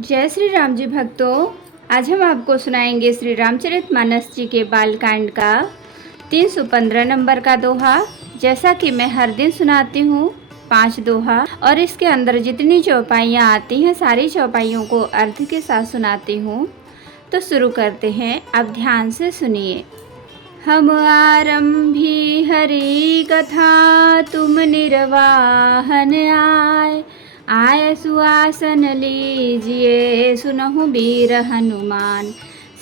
जय श्री राम जी भक्तों। आज हम आपको सुनाएंगे श्री रामचरितमानस जी के बालकांड का 315 नंबर का दोहा। जैसा कि मैं हर दिन सुनाती हूँ 5 दोहा, और इसके अंदर जितनी चौपाइयाँ आती हैं सारी चौपाइयों को अर्थ के साथ सुनाती हूँ। तो शुरू करते हैं, आप ध्यान से सुनिए। हम आरंभी हरि कथा, तुम निर्वाहन आय सुआसन लीजिए, सुनहु वीर हनुमान।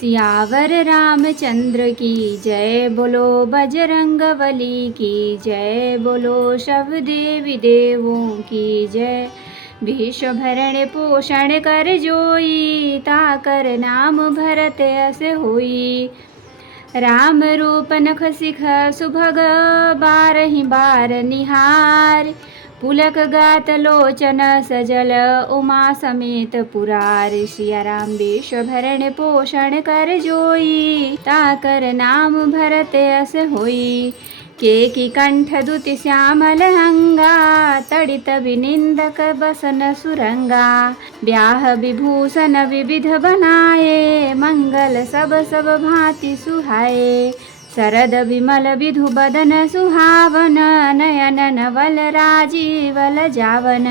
सियावर रामचंद्र की जय, बोलो बजरंगबली की जय, बोलो सब देवी देवों की जय। विश्व भरण पोषण कर जोई, ताकर नाम भरत अस होई। राम रूप नख सिख सुभग, बारहि बार निहार। पुलक गात लोचन सजल, उमा समेत पुरार। सिया राम विश्व भरण पोषण कर जोई, ताकर नाम भरत अस होई। केकी कंठ दुति श्यामल अंगा, तड़ित विनिंदक बसन सुरंगा। ब्याह विभूषण विविध बनाए, मंगल सब सब भांति सुहाए। शरद विमल विधु बदन सुहावन, नयन नवल राजीवल जावन।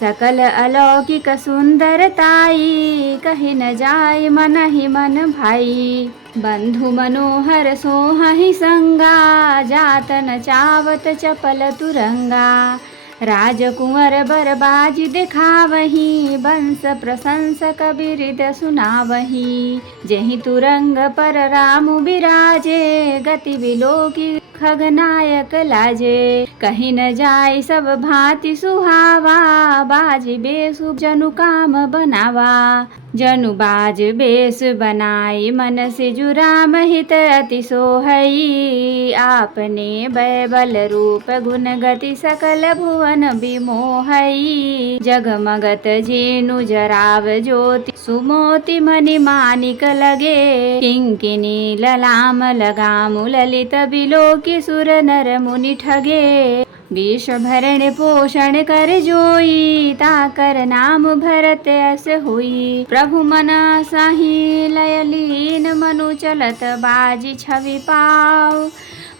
सकल अलौकिक सुंदरताई, कहि न जाय मन ही मन भाई। बंधु मनोहर सोहहि संगा, जात न चावत चपल तुरंगा। राजकुंवर बरबाज दिखावही, बंस प्रशंसक बिरिद सुनावही। जहि तुरंग पर राम बिराजे, गति बिलोकी खगनायक लाजे। कहीं न जाय सब भांति सुहावा, बाज बेसु जनु काम बनावा। जनु बाज बेस बनाई, मन से जुराम हित अति सोहई। आपने बैबल रूप गुण गति, सकल भुवन बिमोहई। जगमगत जेनु जराव ज्योति, सुमोति मणि मानिक लगे। किंकिनी ललाम लगामु, ललित बिलोकी सुर नर मुनि ठगे। विश्व भरण पोषण कर जोई, ताकर नाम भरत अस होई। प्रभु मन साहि लय लीन, मनु चलत बाजी छवि पाव।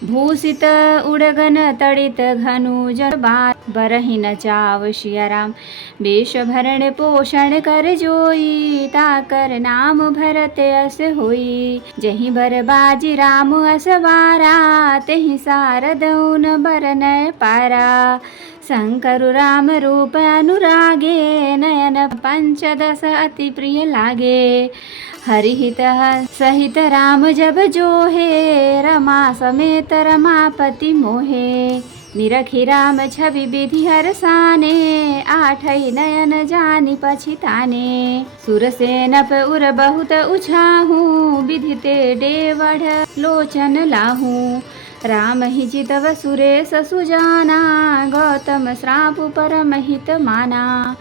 भूषित उड़गन तड़ित घनु, जबार बरहि न चाव। सिया राम विश्व भरण पोषण कर जोई, ताकर नाम भरत अस होई। जहि बर बाजी राम असवारा, तेहि सारदउन बरनय पारा। शंकर राम रूप अनुरागे, नयन पंचदश अति प्रिय लागे। हरिहित सहित राम जब जोहे, रमा समेत रमापति मोहे। निरखि राम छवि विधि हरसाने, आठै नयन जानि पछिताने। सुरसेनप उर बहुत उछाहू, विधिते डेवढ़ लोचन लाहू। राम ही चितव सुरेश सुजाना, गौतम श्राप परम हित माना।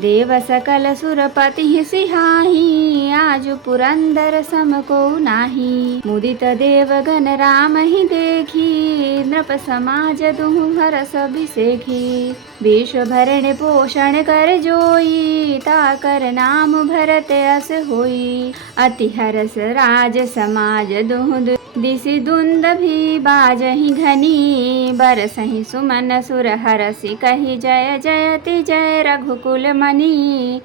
देव सकल सुरपति सिहाही, आजु पुरंदर सम को नाही। मुदित देवगण राम ही देखी, नृप समाज दुहु हरस बिसेखी। विश्व भरण पोषण कर जोई, ताकर नाम भरत अस होई। अति हरस राज समाज दुहु दिसि दुंदभि बाजहि घनी। बरसहि सुमन सुर हरसि, कहि जय जयति जय रघुकुल मणि।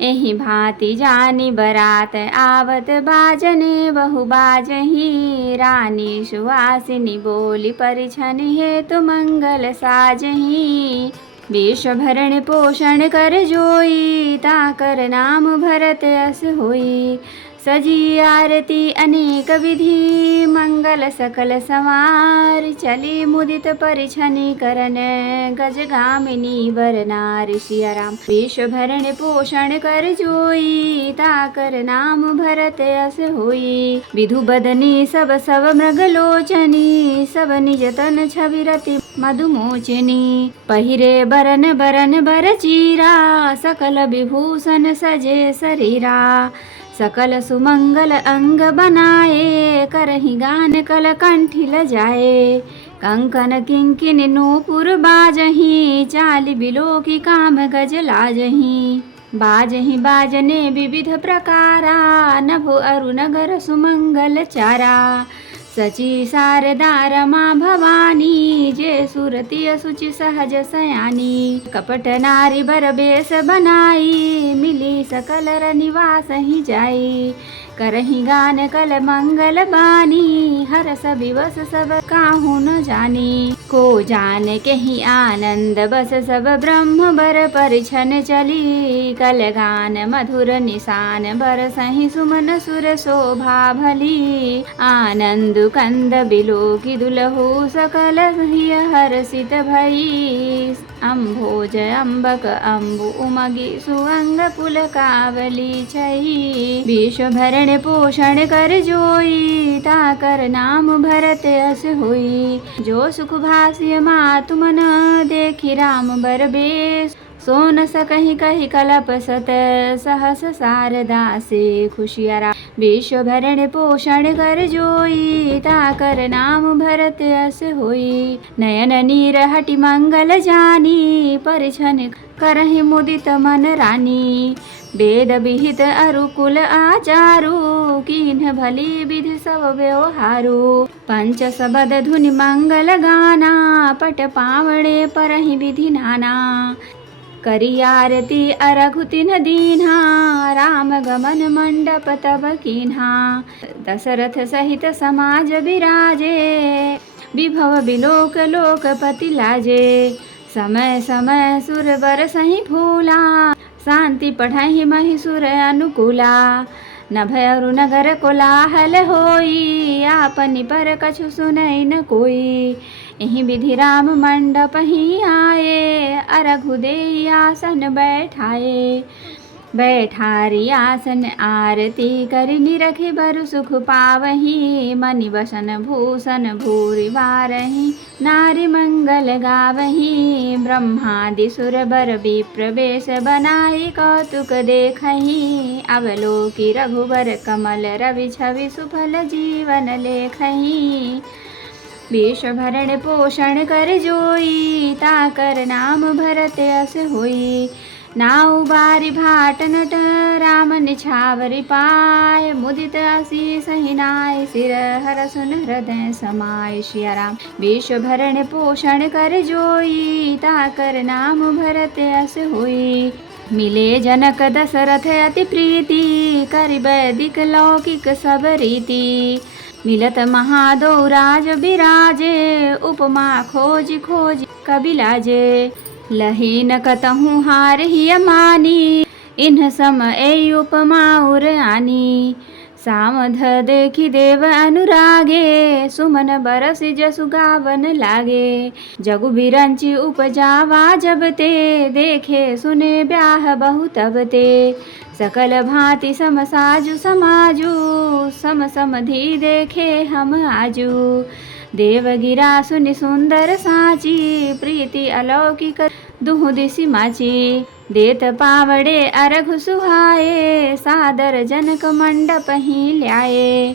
एहि भांति जानी बरात आवत, बाजने बहु बाजही। रानी सुवासिनी बोली, परिछन हेतु मंगल साजही। विश्व भरण पोषण कर जोई, ताकर नाम भरत अस होई। सजी आरती अनेक विधि, मंगल सकल संवार। चली मुदित परिछनि करन, गजगामिनी वर नार। सिया राम विश्व भरण पोषण कर जोई, ताकर नाम भरत अस होई। विधु बदनी सब सब मृग लोचनी, सब निज तन छवि रति मधुमोचनी। पहिरे बरन बरन बर चीरा, सकल विभूषण सजे शरीरा। सकल सुमंगल अंग बनाए, करहि गान कल कंठी लजाए। कंकन किंकिन नूपुर बाजही, चाल बिलोकी काम गज लाजही। बाजहि बाजने विविध प्रकारा, नभो अरु नगर सुमंगल चारा। सची शारदा रमा भवानी, जे सुरति असुचि सहज सयानी। कपट नारी बर बेस बनाई, मिली सकल निवास ही जाई। करही गान कल मंगल बानी, हरस विवश सब काहू न जानी। को जान केहि आनंद बस सब ब्रह्म बर परिछन चली। कल गान मधुर निशान बरसहि सुमन सुर शोभा भली। आनंद कंद बिलोकी दुलहु सकल हिय हर्षित भई। अम्भोज अम्बक अम्बु उमगी सुअंग पुलकावली छई। विश्व भरण पोषण कर जोई, ताकर नाम भरत अस होई। जो सुख भाष्य मातु मन, देखि राम बर बेस। सो न सकहि कहि कलप सत, सहस शारदा से खुशियारा। विश्व भरण पोषण कर जोई, ताकर नाम भरत अस होई। नयन नीर हटि मंगल जानी, परिछन करहि मुदित मन रानी। वेद विहित अरुकुल आचारु, कीन्ह भली विधि सब व्यवहारु। पंच सबद धुनि मंगल गाना, पट पावड़े परहि विधि नाना। करी आरती अरघु तिन्ह दीन्हा, राम गमन मंडप तब कीन्हा। दशरथ सहित समाज विराजे, विभव बिलोक लोकपति लाजे। समय समय सुर बरसहि फूला, शांति पढ़हि महिषुर अनुकूला। नभय अरु नगर कोलाहल होई, आपनि पर कछु सुनई न कोई। एहि विधि राम मंडप ही आए, अरघु देई आसन बैठाए। बैठारी आसन आरती करि निरखि बरु सुख पावही। मनि वसन भूषण भूरि बारहि, नारी मंगल गावही। ब्रह्मादि सुर बर विप्र वेश बनाई, कौतुक देखहि। अवलोकि रघुबर कमल रवि छवि, सुफल जीवन लेखहि। विश्व भरण पोषण कर जोई, ताकर नाम भरत अस होई। नाउ बारी भाट नट, राम निछावरि पाय। मुदित आशीष हिनाय, सिर हर सुन हृदय समाय। सिया राम विश्व भरण पोषण कर जोई, ताकर नाम भरत अस होई। मिले जनक दशरथ अति प्रीति, करि वैदिक लौकिक सब रीति। मिलत महादो राज बिराजे, उपमा खोज खोज कबि लाजे। लही न कतहु हार हिय मानी, इन्ह सम ए उपमा उर आनी। सामध देखि देव अनुरागे, सुमन बरसि जसु गावन लागे। जगु बिरंचि उपजावा जब ते, देखे सुने ब्याह बहु तब ते। सकल भांति सम साजु समाजु, सम समधि देखे हम आजू। देव गिरा सुनि सुंदर साची, प्रीति अलौकिक दुहु दिसि माची। देत पावड़े अरघु सुहाए, सादर जनक मंडप ही ल्याए।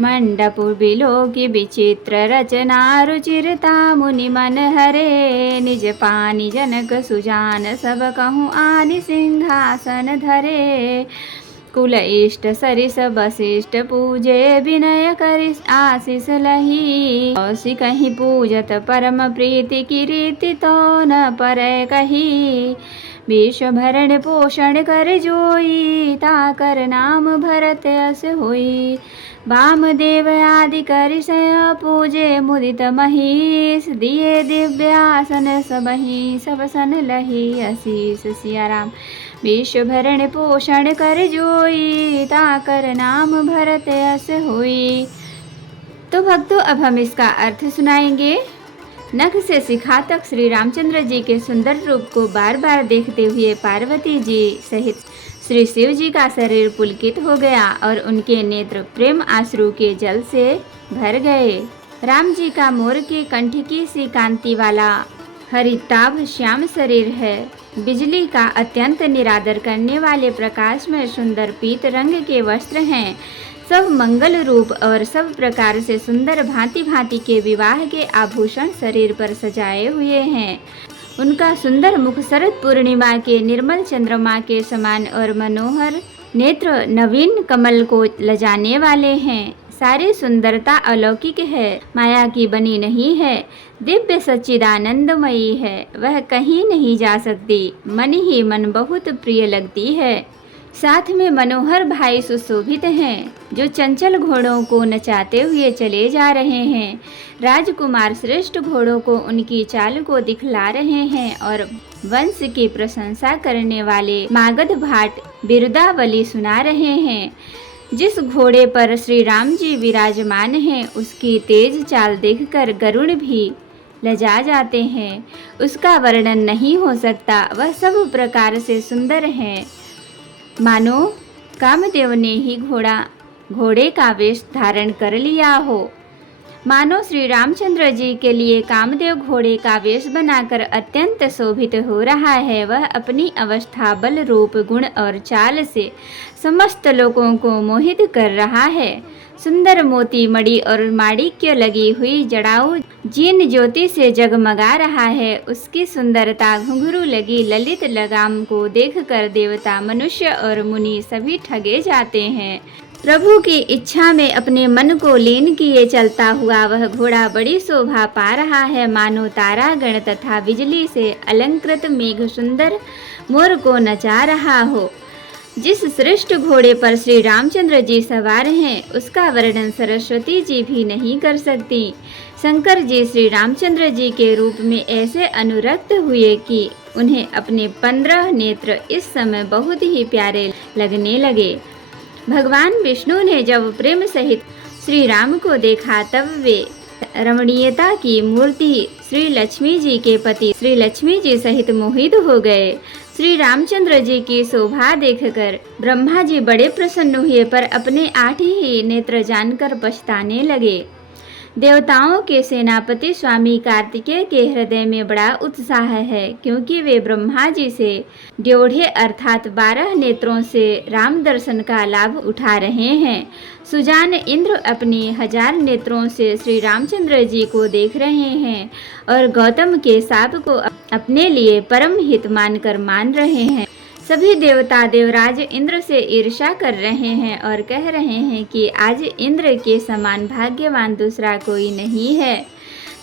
मंडप बिलोकि विचित्र रचना, रुचिरता मुनि मन हरे। निज पानी जनक सुजान, सब कहूँ आनि सिंहासन धरे। कुल इष्ट सरिस वशिष्ठ पूजे, विनय करि आशीष लही। औसी कहीं पूजत परम प्रीति, की रीति तो न परय कही। विश्व भरण पोषण कर जोई, ताकर नाम भरत अस होई। वामदेव आदि करि सय पूजे, मुदित महीष। दिए दिव्यासन सबहि, सब सन लही आशीष। सिया राम विश्व भरण पोषण कर जोई, ताकर नाम भरत अस होई। तो भक्तों, अब हम इसका अर्थ सुनाएंगे। नख से शिखा तक श्री रामचंद्र जी के सुंदर रूप को बार बार देखते हुए पार्वती जी सहित श्री शिव जी का शरीर पुलकित हो गया और उनके नेत्र प्रेम आश्रु के जल से भर गए। राम जी का मोर के कंठ की सी कांति वाला हरिताभ श्याम शरीर है। बिजली का अत्यंत निरादर करने वाले प्रकाश में सुंदर पीत रंग के वस्त्र हैं। सब मंगल रूप और सब प्रकार से सुंदर भांति भांति के विवाह के आभूषण शरीर पर सजाए हुए हैं। उनका सुंदर मुख शरद पूर्णिमा के निर्मल चंद्रमा के समान और मनोहर नेत्र नवीन कमल को लजाने वाले हैं। सारी सुंदरता अलौकिक है, माया की बनी नहीं है, दिव्य सच्चिदानंदमयी है। वह कहीं नहीं जा सकती, मन ही मन बहुत प्रिय लगती है। साथ में मनोहर भाई सुशोभित हैं, जो चंचल घोड़ों को नचाते हुए चले जा रहे हैं। राजकुमार श्रेष्ठ घोड़ों को उनकी चाल को दिखला रहे हैं और वंश की प्रशंसा करने वाले मागध भाट बिरुदावली सुना रहे हैं। जिस घोड़े पर श्री राम जी विराजमान हैं, उसकी तेज चाल देखकर गरुड़ भी लजा जाते हैं। उसका वर्णन नहीं हो सकता, वह सब प्रकार से सुंदर है, मानो कामदेव ने ही घोड़े का वेश धारण कर लिया हो। मानो श्री रामचंद्र जी के लिए कामदेव घोड़े का वेश बनाकर अत्यंत शोभित हो रहा है। वह अपनी अवस्था, बल, रूप, गुण और चाल से समस्त लोगों को मोहित कर रहा है। सुंदर मोती, मणि और माणिक्य लगी हुई जड़ाऊ जीन ज्योति से जगमगा रहा है। उसकी सुंदरता, घुंघरू लगी ललित लगाम को देखकर देवता, मनुष्य और मुनि सभी ठगे जाते हैं। प्रभु की इच्छा में अपने मन को लीन किए चलता हुआ वह घोड़ा बड़ी शोभा पा रहा है, मानो तारागण तथा बिजली से अलंकृत मेघ सुंदर मोर को नचा रहा हो। जिस श्रेष्ठ घोड़े पर श्री रामचंद्र जी सवार हैं, उसका वर्णन सरस्वती जी भी नहीं कर सकती। शंकर जी श्री रामचंद्र जी के रूप में ऐसे अनुरक्त हुए कि उन्हें अपने 15 नेत्र इस समय बहुत ही प्यारे लगने लगे। भगवान विष्णु ने जब प्रेम सहित श्री राम को देखा, तब वे रमणीयता की मूर्ति श्री लक्ष्मी जी के पति श्री लक्ष्मी जी सहित मोहित हो गए। श्री रामचंद्र जी की शोभा देखकर ब्रह्मा जी बड़े प्रसन्न हुए, पर अपने 8 ही नेत्र जानकर पछताने लगे। देवताओं के सेनापति स्वामी कार्तिकेय के हृदय में बड़ा उत्साह है, क्योंकि वे ब्रह्मा जी से ड्योढ़े अर्थात 12 नेत्रों से राम दर्शन का लाभ उठा रहे हैं। सुजान इंद्र अपनी 1000 नेत्रों से श्री रामचंद्र जी को देख रहे हैं और गौतम के साप को अपने लिए परम हित मानकर मान रहे हैं। सभी देवता देवराज इंद्र से ईर्ष्या कर रहे हैं और कह रहे हैं कि आज इंद्र के समान भाग्यवान दूसरा कोई नहीं है।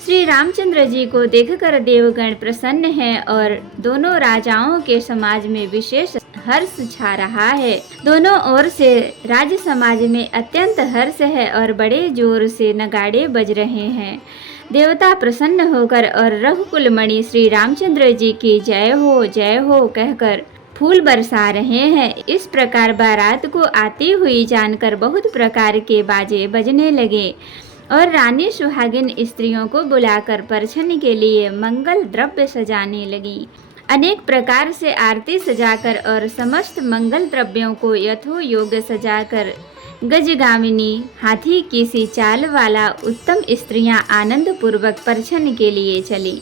श्री रामचंद्र जी को देखकर देवगण प्रसन्न हैं और दोनों राजाओं के समाज में विशेष हर्ष छा रहा है। दोनों ओर से राज समाज में अत्यंत हर्ष है और बड़े जोर से नगाड़े बज रहे हैं। देवता प्रसन्न होकर और रघुकुल मणि श्री रामचंद्र जी की जय हो कहकर फूल बरसा रहे हैं। इस प्रकार बारात को आती हुई जानकर बहुत प्रकार के बाजे बजने लगे और रानी सुहागिन स्त्रियों को बुलाकर परछन के लिए मंगल द्रव्य सजाने लगी। अनेक प्रकार से आरती सजाकर और समस्त मंगल द्रव्यों को यथोयोग सजाकर गजगामिनी हाथी की सी चाल वाला उत्तम स्त्रियां आनंद पूर्वक परछन के लिए चली।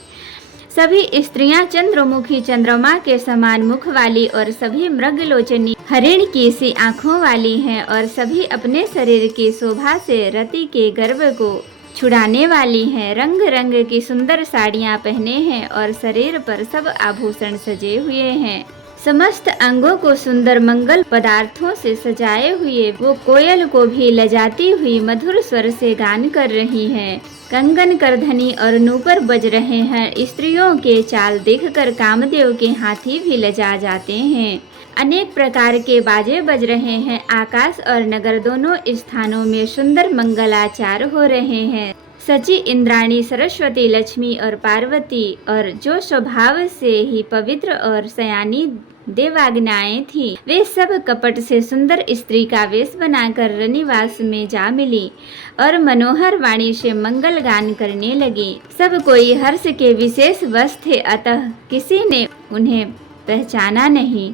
सभी स्त्रियां चंद्रमुखी चंद्रमा के समान मुख वाली और सभी मृगलोचनी हरिण की सी आँखों वाली हैं और सभी अपने शरीर की शोभा से रति के गर्व को छुड़ाने वाली हैं। रंग रंग की सुंदर साड़ियाँ पहने हैं और शरीर पर सब आभूषण सजे हुए हैं। समस्त अंगों को सुंदर मंगल पदार्थों से सजाए हुए वो कोयल को भी लजाती हुई मधुर स्वर से गान कर रही हैं। कंगन, करधनी और नूपुर बज रहे हैं। स्त्रियों के चाल देखकर कामदेव के हाथी भी लजा जाते हैं। अनेक प्रकार के बाजे बज रहे हैं। आकाश और नगर दोनों स्थानों में सुंदर मंगलाचार हो रहे हैं। सची, इंद्राणी, सरस्वती, लक्ष्मी और पार्वती और जो स्वभाव से ही पवित्र और सयानी देवाग्नाएं थी, वे सब कपट से सुंदर स्त्री का वेश बनाकर रनिवास में जा मिली और मनोहर वाणी से मंगल गान करने लगी। सब कोई हर्ष के विशेष वश थे, अतः किसी ने उन्हें पहचाना नहीं।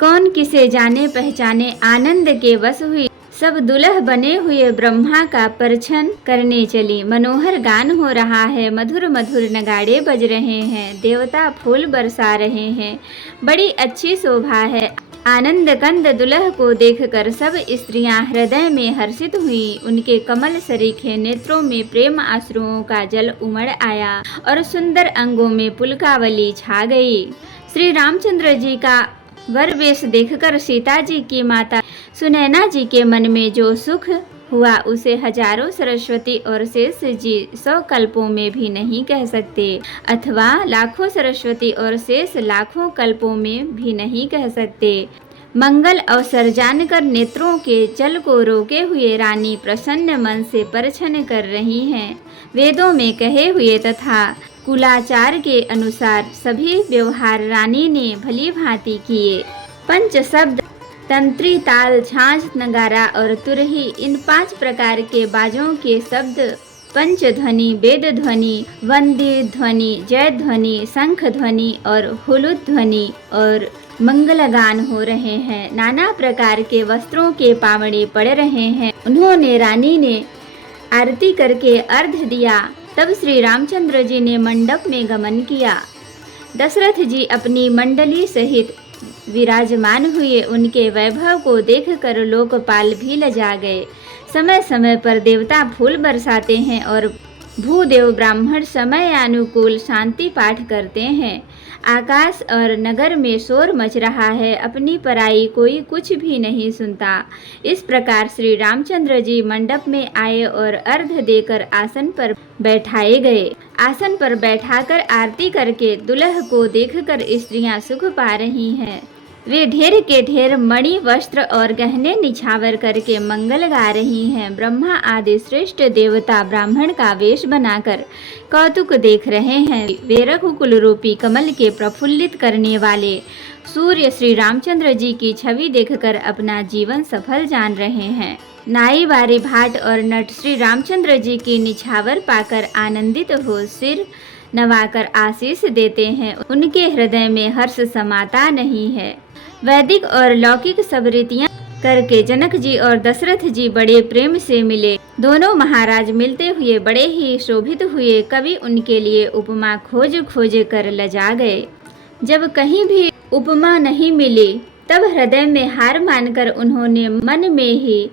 कौन किसे जाने पहचाने आनंद के वश हुई। सब दुल्ह बने हुए ब्रह्मा का परछन करने चली। मनोहर गान हो रहा है, मधुर मधुर नगाड़े बज रहे हैं, देवता फूल बरसा रहे हैं। बड़ी अच्छी शोभा है। आनंद कंद दुल्ह को देखकर सब स्त्रियां हृदय में हर्षित हुई। उनके कमल सरीखे नेत्रों में प्रेम आंसुओं का जल उमड़ आया और सुंदर अंगों में पुलकावली छा गई। श्री रामचंद्र जी का वर वेश देखकर सीता जी की माता सुनैना जी के मन में जो सुख हुआ उसे हजारों सरस्वती और शेष जी 100 कल्पों में भी नहीं कह सकते, अथवा लाखों सरस्वती और शेष लाखों कल्पों में भी नहीं कह सकते। मंगल अवसर जानकर नेत्रों के जल को रोके हुए रानी प्रसन्न मन से परछन कर रही हैं। वेदों में कहे हुए तथा कुलाचार के अनुसार सभी व्यवहार रानी ने भली भांति किए। पंच शब्द तंत्री, ताल, झांझ, नगारा और तुरही, इन 5 प्रकार के बाजों के शब्द पंच ध्वनि, वेद ध्वनि, वंदी ध्वनि, जय ध्वनि, शंख ध्वनि और हुलुद ध्वनि और मंगलगान हो रहे हैं। नाना प्रकार के वस्त्रों के पावड़े पड़ रहे हैं। उन्होंने रानी ने आरती करके अर्घ दिया। तब श्री रामचंद्र जी ने मंडप में गमन किया। दशरथ जी अपनी मंडली सहित विराजमान हुए। उनके वैभव को देखकर लोकपाल भी लजा गए। समय समय पर देवता फूल बरसाते हैं और भूदेव ब्राह्मण समय अनुकूल शांति पाठ करते हैं। आकाश और नगर में शोर मच रहा है, अपनी पराई कोई कुछ भी नहीं सुनता। इस प्रकार श्री रामचंद्र जी मंडप में आए और अर्घ देकर आसन पर बैठाए गए। आसन पर बैठाकर आरती करके दुल्ह को देखकर स्त्रियां सुख पा रही हैं। वे ढेर के ढेर मणि, वस्त्र और गहने निछावर करके मंगल गा रही हैं। ब्रह्मा आदि श्रेष्ठ देवता ब्राह्मण का वेश बनाकर कौतुक देख रहे हैं। वे रघुकुल रूपी कमल के प्रफुल्लित करने वाले सूर्य श्री रामचंद्र जी की छवि देखकर अपना जीवन सफल जान रहे हैं। नाई बारी भाट और नट श्री रामचंद्र जी की निछावर पाकर आनंदित हो सिर नवाकर आशीष देते हैं। उनके हृदय में हर्ष समाता नहीं है। वैदिक और लौकिक सब रीतियां करके जनक जी और दशरथ जी बड़े प्रेम से मिले। दोनों महाराज मिलते हुए बड़े ही शोभित हुए। कवि उनके लिए उपमा खोज खोज कर लजा गए। जब कहीं भी उपमा नहीं मिली तब हृदय में हार मानकर उन्होंने मन में ही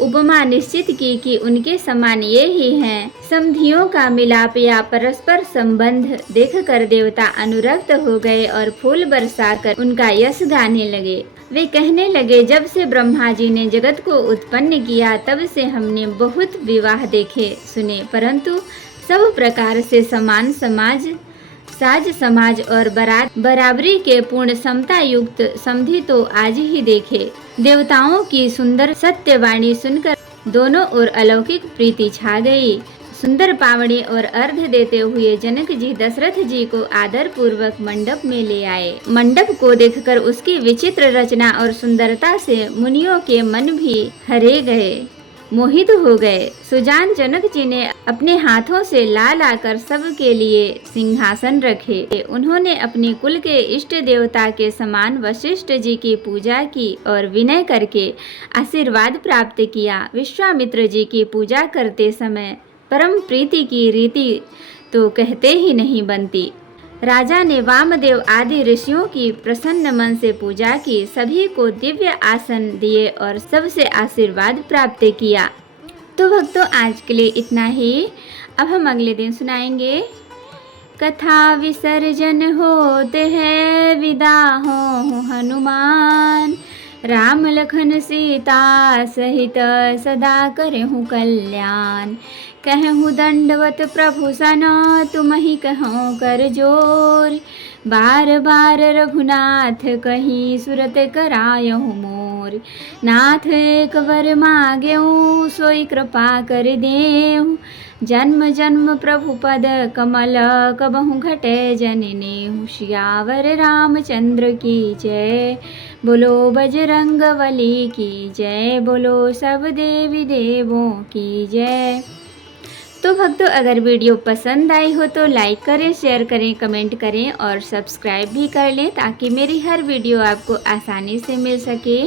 उपमा निश्चित की कि उनके समान ये ही हैं। समधियों का मिलाप या परस्पर संबंध देखकर देवता अनुरक्त हो गए और फूल बरसाकर उनका यश गाने लगे। वे कहने लगे, जब से ब्रह्मा जी ने जगत को उत्पन्न किया तब से हमने बहुत विवाह देखे सुने, परंतु सब प्रकार से समान साज समाज और बराबरी के पूर्ण समता युक्त समधि तो आज ही देखे। देवताओं की सुंदर सत्यवाणी सुनकर दोनों ओर अलौकिक प्रीति छा गई। सुंदर पावड़ी और अर्घ देते हुए जनक जी दशरथ जी को आदर पूर्वक मंडप में ले आए। मंडप को देखकर उसकी विचित्र रचना और सुंदरता से मुनियों के मन भी हरे गए, मोहित हो गए। सुजान जनक जी ने अपने हाथों से ला लाकर सबके लिए सिंहासन रखे। उन्होंने अपने कुल के इष्ट देवता के समान वशिष्ठ जी की पूजा की और विनय करके आशीर्वाद प्राप्त किया। विश्वामित्र जी की पूजा करते समय परम प्रीति की रीति तो कहते ही नहीं बनती। राजा ने वामदेव आदि ऋषियों की प्रसन्न मन से पूजा की, सभी को दिव्य आसन दिए और सबसे आशीर्वाद प्राप्त किया। तो भक्तों, आज के लिए इतना ही। अब हम अगले दिन सुनाएंगे। कथा विसर्जन होते हैं, विदा हो हनुमान, राम लखन सीता सहित सदा करहूँ कल्याण। कहूँ दंडवत प्रभु सना, तुम ही कहो कर जोर, बार बार रघुनाथ कहीं सुरत करायहु मोर। नाथ एक वर मांगेऊ, सोई कृपा कर देऊ, जन्म जन्म प्रभु पद कमल, कबहु घटे जननी। सियावर रामचंद्र की जय, बोलो बजरंग बली की जय, बोलो सब देवी देवों की जय। तो भक्तों, अगर वीडियो पसंद आई हो तो लाइक करें, शेयर करें, कमेंट करें और सब्सक्राइब भी कर लें ताकि मेरी हर वीडियो आपको आसानी से मिल सके।